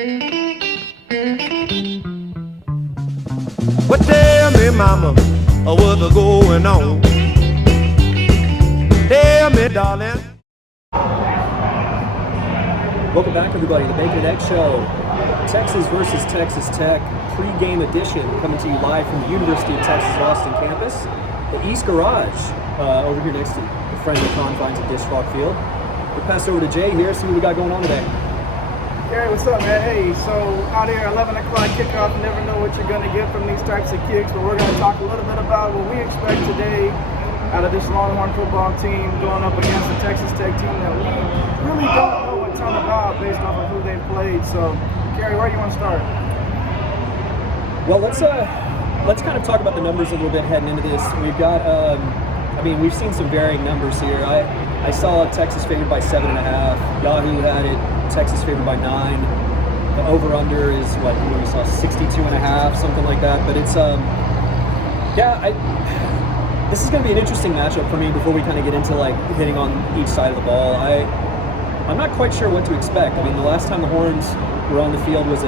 Well, tell me, mama, what's going on? Tell me, darling. Welcome back, everybody, to the Bacon and Egg Show. Texas versus Texas Tech pregame edition, coming to you live from the University of Texas Austin campus. The East Garage, over here next to the friendly confines of Dish Rock Field. We'll pass it over to Jay here, see what we got going on today. Gary, what's up, man? Hey, so out here, 11 o'clock kickoff, you never know what you're going to get from these types of kicks, but we're going to talk a little bit about what we expect today out of this Longhorn football team going up against the Texas Tech team that we really don't know a ton about based off of who they've played. So, Gary, where do you want to start? Well, let's kind of talk about the numbers a little bit heading into this. We've got, we've seen some varying numbers here. I saw Texas favored by 7.5. Yahoo had it Texas favored by 9. The over/under is what we saw, 62.5, something like that. But it's this is going to be an interesting matchup for me before we kind of get into like hitting on each side of the ball. I'm not quite sure what to expect. I mean, the last time the Horns were on the field was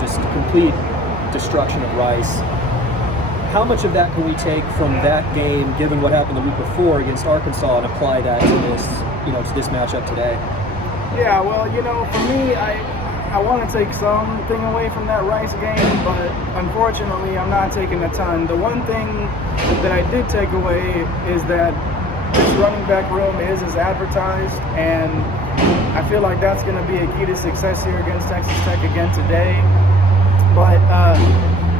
just complete destruction of Rice. How much of that can we take from that game, given what happened the week before against Arkansas, and apply that to this matchup today? Yeah, well, for me, I want to take something away from that Rice game, but unfortunately, I'm not taking a ton. The one thing that I did take away is that this running back room is as advertised, and I feel like that's going to be a key to success here against Texas Tech again today. But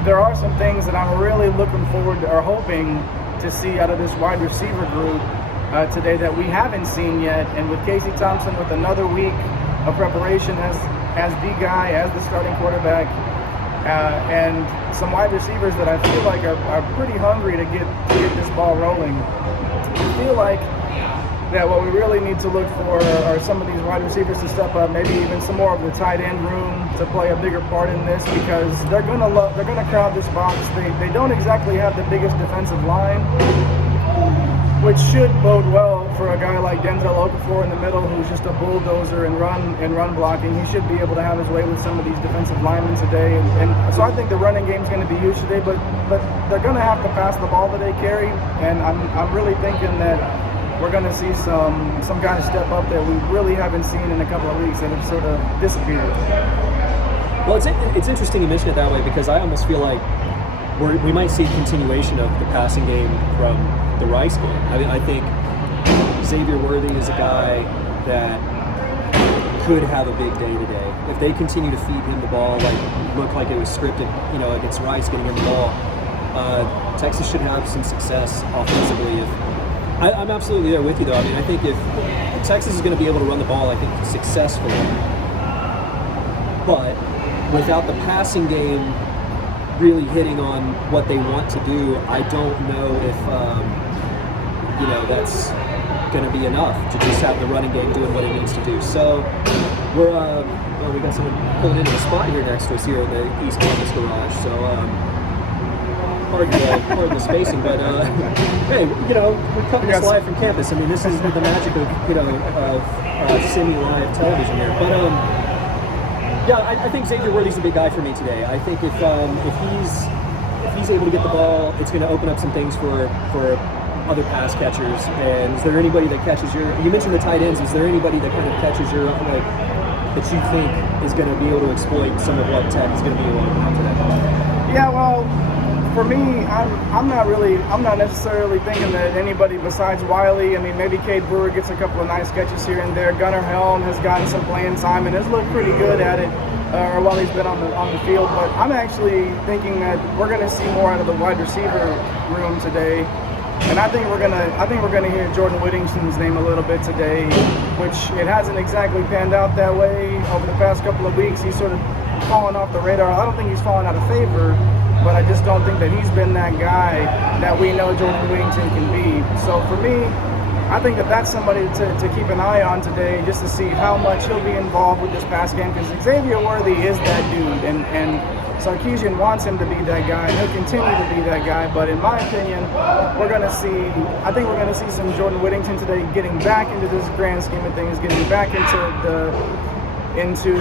there are some things that I'm really looking forward to, or hoping to see out of this wide receiver group today that we haven't seen yet. And with Casey Thompson with another week of preparation as the guy, as the starting quarterback, and some wide receivers that I feel like are pretty hungry to get this ball rolling. I feel like that what we really need to look for are some of these wide receivers to step up, maybe even some more of the tight end room to play a bigger part in this, because they're gonna crowd this box. They don't exactly have the biggest defensive line, which should bode well for a guy like Denzel Okafor in the middle, who's just a bulldozer in run blocking. He should be able to have his way with some of these defensive linemen today, and so I think the running game is going to be huge today. But they're going to have to pass the ball today, Kerry, and I'm really thinking that we're going to see some guys step up that we really haven't seen in a couple of weeks that have sort of disappeared. Well, it's interesting you mention it that way, because I almost feel like we might see a continuation of the passing game from the Rice game. I think Xavier Worthy is a guy that could have a big day today. If they continue to feed him the ball, look like it was scripted, against Rice getting him the ball, Texas should have some success offensively. I'm absolutely there with you, though. I mean, I think if Texas is going to be able to run the ball, I think successfully, but without the passing game really hitting on what they want to do, I don't know if that's going to be enough to just have the running game doing what it needs to do. So we got someone pulling into the spot here next to us here in the East Campus Garage. So pardon the spacing, but hey, we're coming this live from campus. I mean, this is the magic of semi-live television here. But I think Xavier Worthy's a big guy for me today. I think if he's able to get the ball, it's going to open up some things for other pass catchers. And is there anybody that catches you mentioned the tight ends, is there anybody that kind of catches your, that you think is going to be able to exploit some of what Tech is going to be able to do today? Yeah, well, for me, I'm not necessarily thinking that anybody besides Wiley. I mean, maybe Cade Brewer gets a couple of nice catches here and there. Gunnar Helm has gotten some playing time and has looked pretty good at it while he's been on the field. But I'm actually thinking that we're going to see more out of the wide receiver room today. And I think we're gonna hear Jordan Whittington's name a little bit today, which it hasn't exactly panned out that way over the past couple of weeks. He's sort of fallen off the radar. I don't think he's fallen out of favor, but I just don't think that he's been that guy that we know Jordan Whittington can be. So for me, I think that that's somebody to keep an eye on today, just to see how much he'll be involved with this pass game, because Xavier Worthy is that dude, and Sarkisian wants him to be that guy, and he'll continue to be that guy. But in my opinion, I think we're gonna see some Jordan Whittington today, getting back into this grand scheme of things, getting back into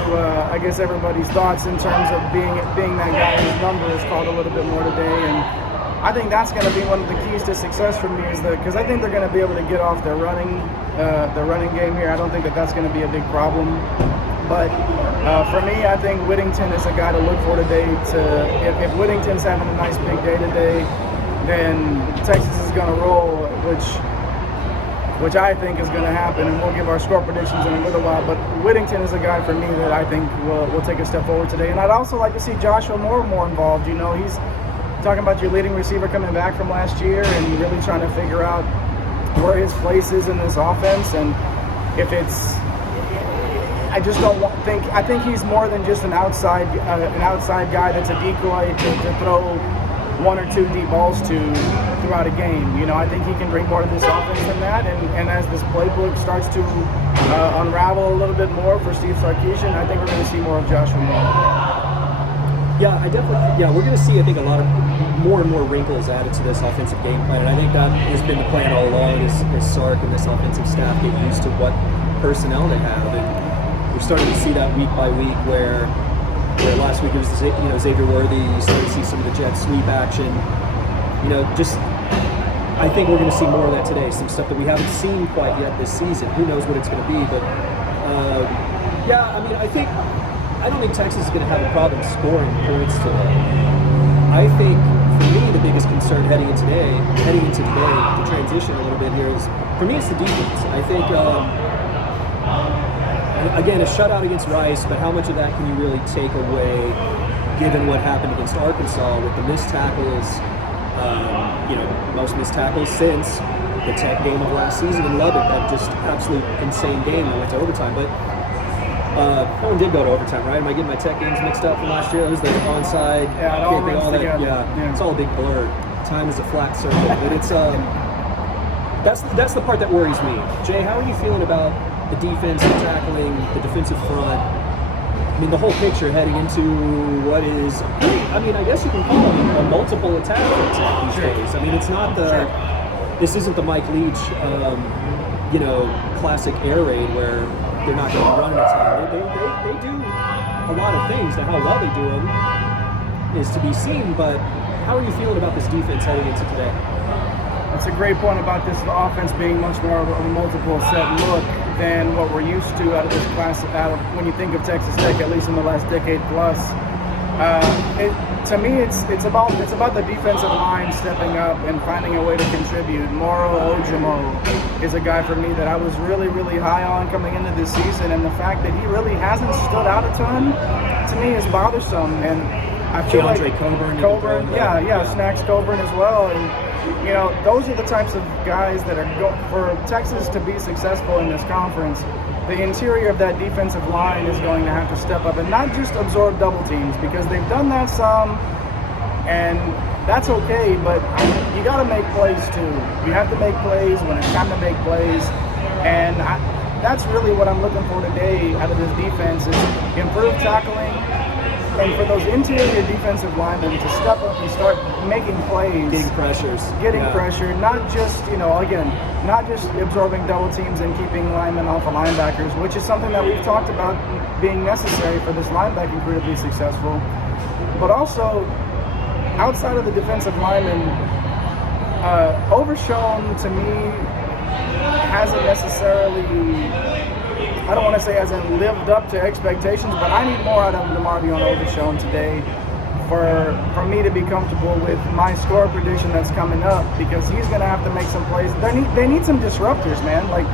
I guess everybody's thoughts in terms of being that guy whose number is called a little bit more today. And I think that's going to be one of the keys to success for me, is because I think they're going to be able to get off their running game here. I don't think that's going to be a big problem. But for me, I think Whittington is a guy to look for today. If Whittington's having a nice big day today, then Texas is going to roll, which I think is going to happen, and we'll give our score predictions in a little while. But Whittington is a guy for me that I think will take a step forward today. And I'd also like to see Joshua more involved. You know, he's talking about your leading receiver coming back from last year and really trying to figure out where his place is in this offense. And if it's, I think he's more than just an outside guy that's a decoy to throw one or two deep balls to throughout a game. You know, I think he can bring more to this offense than that. And as this playbook starts to unravel a little bit more for Steve Sarkisian, I think we're going to see more of Joshua Moore. Yeah, we're going to see, I think, a lot of more and more wrinkles added to this offensive game plan, and I think that has been the plan all along, is Sark and this offensive staff get used to what personnel they have, and we're starting to see that week by week where last week it was Xavier Worthy. You started to see some of the jet sweep action. You know, I think we're going to see more of that today. Some stuff that we haven't seen quite yet this season. Who knows what it's going to be? But I don't think Texas is going to have a problem scoring points today. I think for me the biggest concern heading into today, to transition a little bit here, is for me it's the defense. I think. Again, a shutout against Rice, but how much of that can you really take away given what happened against Arkansas with the missed tackles, most missed tackles since the Tech game of last season in Lubbock, that just absolute insane game that went to overtime. But no one did go to overtime, right? Am I getting my Tech games mixed up from last year? It was the onside, yeah, it all runs all that. Together. Yeah, it's all a big blur. Time is a flat circle, but it's that's the part that worries me. Jay, how are you feeling about the defense, the tackling, the defensive front? I mean, the whole picture heading into what is, I guess you can call it a multiple attack these days. I mean, it's not this isn't the Mike Leach, classic air raid where they're not going to run a ton. They do a lot of things. Now, how well they do them is to be seen, but how are you feeling about this defense heading into today? That's a great point about this offense being much more of a multiple set look than what we're used to out of this class. When you think of Texas Tech, at least in the last decade plus, to me, it's about the defensive line stepping up and finding a way to contribute. Moro Ojimo is a guy for me that I was really, really high on coming into this season, and the fact that he really hasn't stood out a ton to me is bothersome. And I feel DeAndre like Coburn, Snacks Coburn as well. And those are the types of guys that are for Texas to be successful in this conference. The interior of that defensive line is going to have to step up and not just absorb double teams, because they've done that some, and that's okay, but you got to make plays too. You have to make plays when it's time to make plays, and that's really what I'm looking for today out of this defense, is improved tackling, and for those interior defensive linemen to step up and start making plays. Getting pressure, not just, not just absorbing double teams and keeping linemen off of linebackers, which is something that we've talked about being necessary for this linebacking crew to be successful. But also, outside of the defensive linemen, Overshown to me hasn't necessarily, I don't want to say hasn't lived up to expectations, but I need more out of DeMarvion Overshown today for me to be comfortable with my score prediction that's coming up, because he's going to have to make some plays. They need some disruptors, man. Like,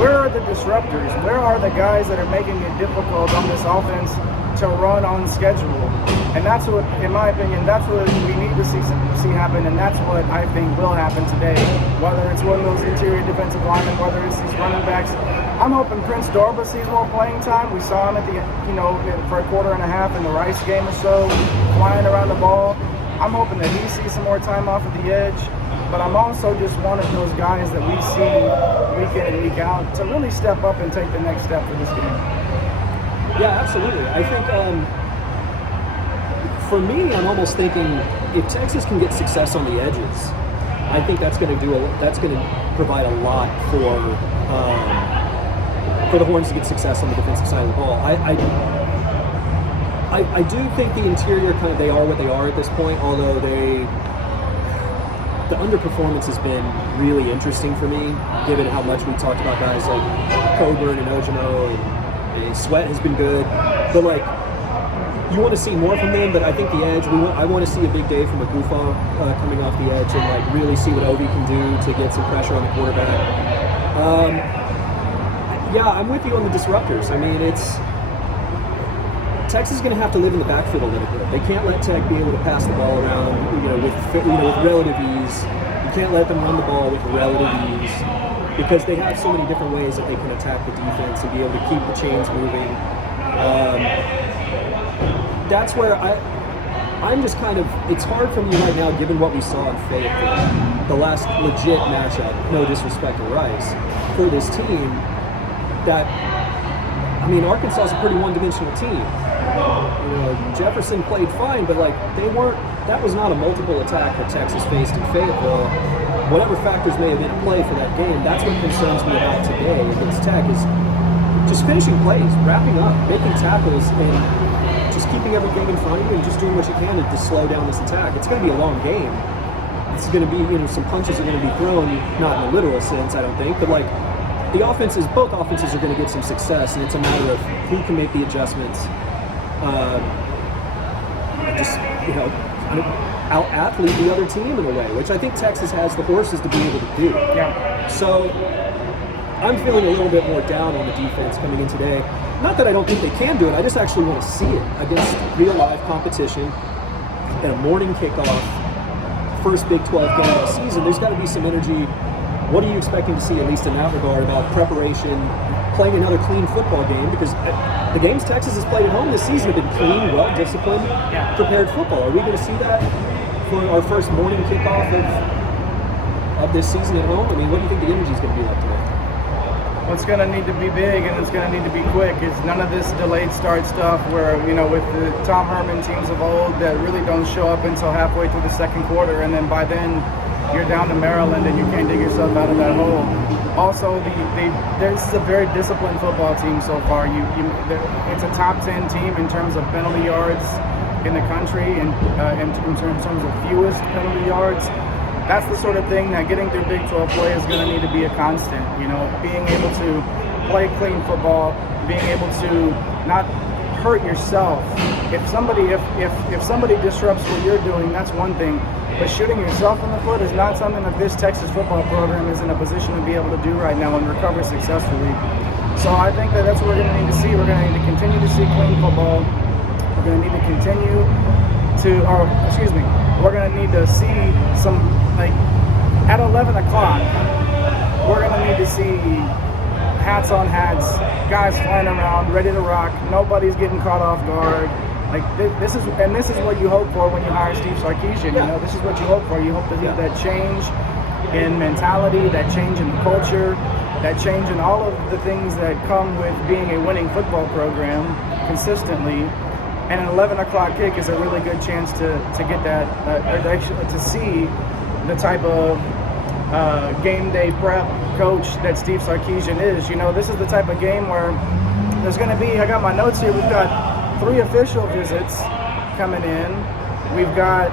where are the disruptors? Where are the guys that are making it difficult on this offense to run on schedule? And that's what, in my opinion, that's what we need to see happen, and that's what I think will happen today. Whether it's one of those interior defensive linemen, whether it's these running backs. I'm hoping Prince Dorba sees more playing time. We saw him at for a quarter and a half in the Rice game or so, flying around the ball. I'm hoping that he sees some more time off of the edge. But I'm also just one of those guys that we see week in and week out to really step up and take the next step for this game. Yeah, absolutely. I think for me, I'm almost thinking if Texas can get success on the edges, I think that's going to provide a lot for for the Horns to get success on the defensive side of the ball. I do think the interior they are what they are at this point, although the underperformance has been really interesting for me, given how much we talked about guys like Coburn and Ojimo, and Sweat has been good, but you want to see more from them. But I think the edge, I want to see a big day from Agufa coming off the edge and really see what Ovi can do to get some pressure on the quarterback. Yeah, I'm with you on the disruptors. I mean, Texas is going to have to live in the backfield a little bit. They can't let Tech be able to pass the ball around, with relative ease. You can't let them run the ball with relative ease because they have so many different ways that they can attack the defense and be able to keep the chains moving. That's where I'm just it's hard for me right now, given what we saw in Fayetteville, the last legit matchup, no disrespect to Rice, for this team, that, Arkansas is a pretty one-dimensional team. Jefferson played fine, but that was not a multiple attack that Texas faced in Fayetteville. Whatever factors may have been at play for that game, that's what concerns me about today against Tech, is just finishing plays, wrapping up, making tackles, and just keeping everything in front of you and just doing what you can to slow down this attack. It's going to be a long game. It's going to be, some punches are going to be thrown, not in a literal sense, I don't think, but both offenses are going to get some success, and it's a matter of who can make the adjustments. Out-athlete the other team in a way, which I think Texas has the horses to be able to do. Yeah. So I'm feeling a little bit more down on the defense coming in today. Not that I don't think they can do it, I just actually want to see it against real live competition at a morning kickoff, first Big 12 game of the season. There's got to be some energy. What are you expecting to see, at least in that regard, about preparation, playing another clean football game? Because the games Texas has played at home this season have been clean, well-disciplined, prepared football. Are we going to see that for our first morning kickoff of this season at home? What do you think the energy is going to be like today? What's going to need to be big and it's going to need to be quick is none of this delayed start stuff where, with the Tom Herman teams of old that really don't show up until halfway through the second quarter, and then by then you're down to Maryland and you can't dig yourself out of that hole. Also, this is a very disciplined football team so far. It's a top 10 team in terms of penalty yards in the country, and in terms of fewest penalty yards. That's the sort of thing that getting through Big 12 play is going to need to be a constant. Being able to play clean football, being able to not hurt yourself. If somebody disrupts what you're doing, that's one thing. But shooting yourself in the foot is not something that this Texas football program is in a position to be able to do right now and recover successfully. So I think that's what we're going to need to see. We're going to need to continue to see clean football. We're going to need to continue we're going to need to see some, at 11 o'clock, we're going to need to see hats on hats, guys flying around, ready to rock. Nobody's getting caught off guard. This is what you hope for when you hire Steve Sarkisian. This is what you hope for. You hope to see that change in mentality, that change in the culture, that change in all of the things that come with being a winning football program consistently. And an 11 o'clock kick is a really good chance to get that, to see the type of game day prep coach that Steve Sarkisian is. This is the type of game where there's going to be, I got my notes here, we've got 3 official visits coming in. We've got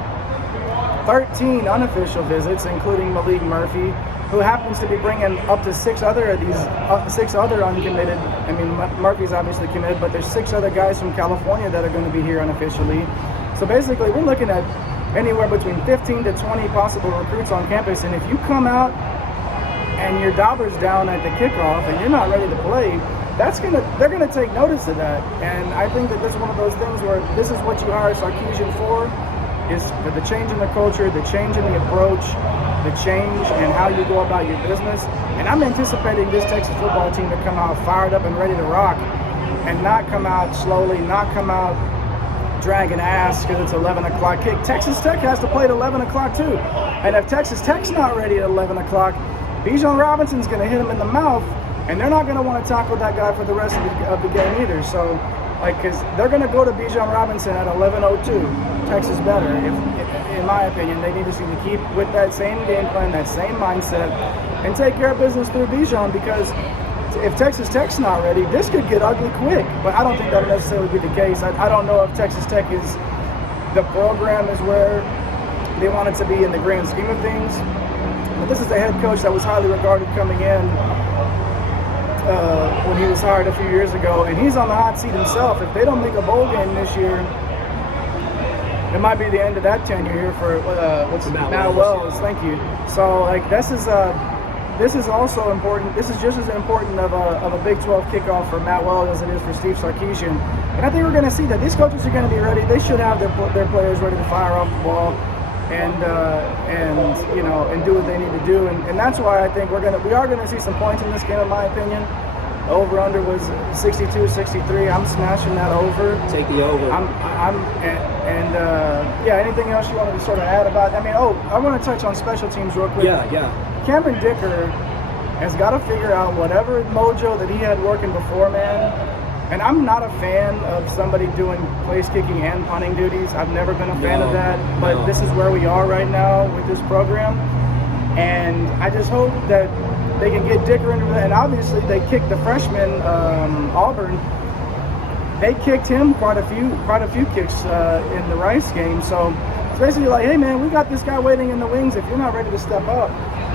13 unofficial visits, including Malik Murphy, who happens to be bringing up to 6 other of these, 6 other uncommitted. Murphy's obviously committed, but there's 6 other guys from California that are going to be here unofficially. So basically, we're looking at anywhere between 15 to 20 possible recruits on campus, and if you come out and your dauber's down at the kickoff and you're not ready to play, they're gonna take notice of that. And I think that this is one of those things where this is what you hire Sarkisian for, is for the change in the culture, the change in the approach, the change in how you go about your business. And I'm anticipating this Texas football team to come out fired up and ready to rock, and not come out slowly, not come out dragging ass because it's 11 o'clock kick. Texas Tech has to play at 11 o'clock too. And if Texas Tech's not ready at 11 o'clock, Bijan Robinson's going to hit him in the mouth, and they're not going to want to tackle that guy for the rest of the game either. So, because they're going to go to Bijan Robinson at 11:02. Texas better, in my opinion. They need to keep with that same game plan, that same mindset, and take care of business through Bijan, because if Texas Tech's not ready, this could get ugly quick. But I don't think that'll necessarily be the case. I don't know if Texas Tech is the program is where they want it to be in the grand scheme of things. But this is the head coach that was highly regarded coming in when he was hired a few years ago, and he's on the hot seat himself. If they don't make a bowl game this year, it might be the end of that tenure here for Matt Wells. Thank you. So like this is also important. This is just as important of a Big 12 kickoff for Matt Wells as it is for Steve Sarkisian. And I think we're going to see that these coaches are going to be ready. They should have their players ready to fire off the ball and do what they need to do. And that's why I think we are going to see some points in this game, in my opinion. The over/under was 62-63. I'm smashing that over. Take the over. Anything else you wanted to sort of add about? I mean, I want to touch on special teams real quick. Yeah. Cameron Dicker has got to figure out whatever mojo that he had working before, man. And I'm not a fan of somebody doing place kicking and punting duties. I've never been a fan of that. But this is where we are right now with this program. And I just hope that they can get Dicker into that. And obviously they kicked the freshman, Auburn. They kicked him quite a few kicks in the Rice game. So it's basically like, hey man, we got this guy waiting in the wings. If you're not ready to step up,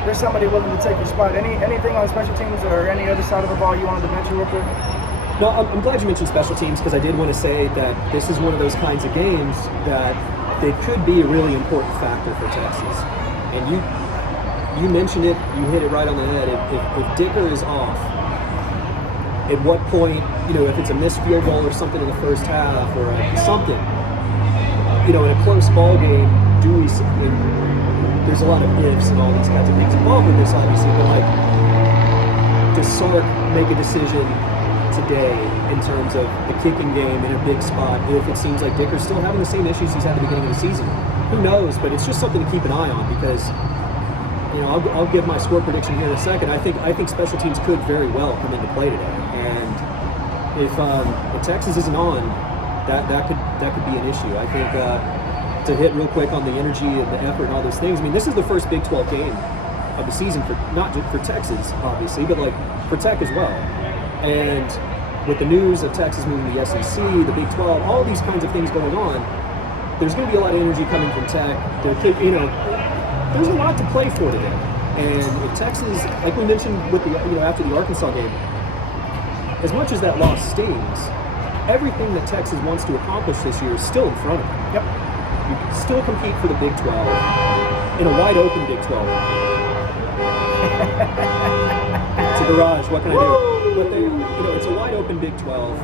there's somebody willing to take your spot. Anything on special teams or any other side of the ball you wanted to mention real quick? No, I'm glad you mentioned special teams because I did want to say that this is one of those kinds of games that they could be a really important factor for Texas. And you mentioned it, you hit it right on the head. If Dicker is off, at what point, if it's a missed field goal or something in the first half or something, in a close ball game, there's a lot of ifs and all these kinds of things involved with this, obviously, but like, does Sark make a decision today in terms of the kicking game in a big spot if it seems like Dicker's still having the same issues he's had at the beginning of the season? Who knows, but it's just something to keep an eye on because, I'll give my score prediction here in a second. I think special teams could very well come into play today, and if Texas isn't on, that could be an issue. I think to hit real quick on the energy and the effort and all those things. I mean, this is the first Big 12 game of the season for not just for Texas, obviously, but like for Tech as well. And with the news of Texas moving to the SEC, the Big 12, all these kinds of things going on, there's going to be a lot of energy coming from Tech. There's a lot to play for today. And if Texas, like we mentioned with the after the Arkansas game, as much as that loss stings, everything that Texas wants to accomplish this year is still in front of them. Yep. You can still compete for the Big 12 in a wide open Big 12. It's a garage. What can I do? But it's a wide open Big 12.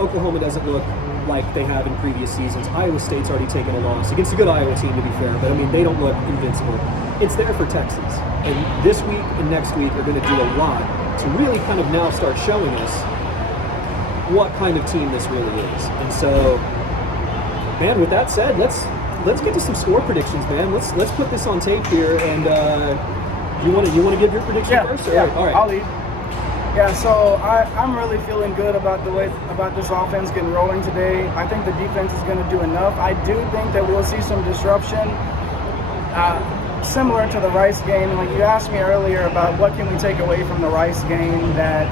Oklahoma doesn't look like they have in previous seasons. Iowa State's already taken a loss against a good Iowa team, to be fair, but I mean, they don't look invincible. It's there for Texas. And this week and next week are going to do a lot to really kind of now start showing us what kind of team this really is. And so, man, with that said, let's get to some score predictions, man. Let's put this on tape here. And you want to give your prediction first? Yeah, all right. I'll lead. Yeah, so I'm really feeling good about this offense getting rolling today. I think the defense is going to do enough. I do think that we'll see some disruption, similar to the Rice game. Like you asked me earlier about what can we take away from the Rice game, that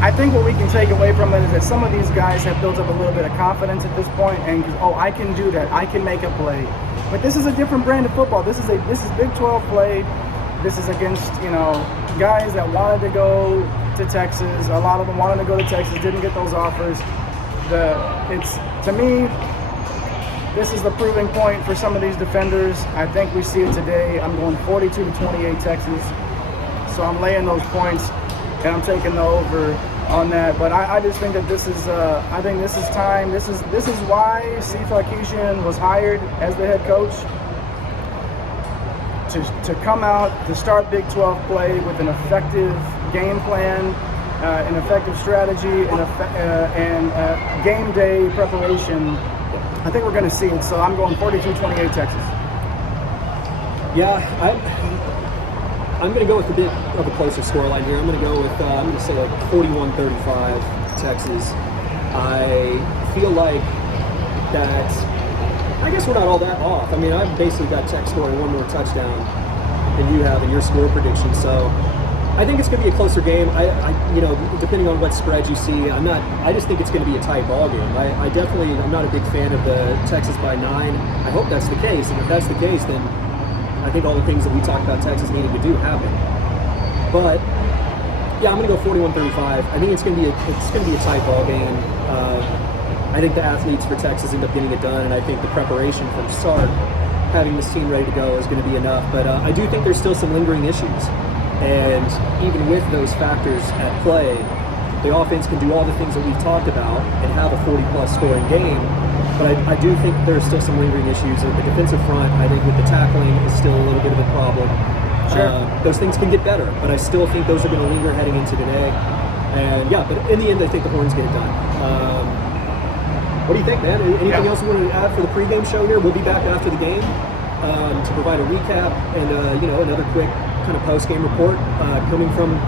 I think what we can take away from it is that some of these guys have built up a little bit of confidence at this point, and I can do that. I can make a play. But this is a different brand of football. This is Big 12 play. This is against, guys that wanted to go to Texas. A lot of them wanted to go to Texas, didn't get those offers. To me, this is the proving point for some of these defenders. I think we see it today. I'm going 42-28 Texas. So I'm laying those points, and I'm taking the over on that. But I just think that this is time. This is why Steve Sarkisian was hired as the head coach. To come out, to start Big 12 play with an effective game plan, an effective strategy, and game day preparation. I think we're going to see it. So I'm going 42-28 Texas. Yeah, I'm going to go with a bit of a closer scoreline here. I'm going to go with I'm going to say like 41-35 Texas. I feel like that. I guess we're not all that off. I mean, I've basically got Tech scoring one more touchdown than you have in your score prediction. So I think it's going to be a closer game. Depending on what spread you see, I just think it's going to be a tight ball game. I'm not a big fan of the Texas by 9. I hope that's the case, and if that's the case, then I think all the things that we talked about Texas needing to do happen. But yeah, I'm going to go 41-35. I think it's going to be a tight ball game. I think the athletes for Texas end up getting it done, and I think the preparation from Sark, having this team ready to go, is going to be enough. But I do think there's still some lingering issues. And even with those factors at play, the offense can do all the things that we've talked about and have a 40-plus scoring game. But I do think there's still some lingering issues. The defensive front, I think with the tackling, is still a little bit of a problem. Sure. Those things can get better, but I still think those are going to linger heading into today. And yeah, but in the end, I think the Horns get it done. What do you think, man? Anything else you want to add for the pregame show here? We'll be back after the game to provide a recap and another quick kind of post-game report coming from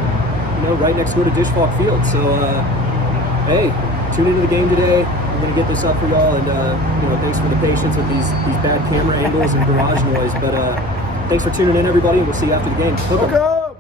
right next door to Dish Falk Field. So hey, tune into the game today. We're going to get this up for y'all, and thanks for the patience with these bad camera angles and garage noise. But thanks for tuning in, everybody, and we'll see you after the game. Hook 'em.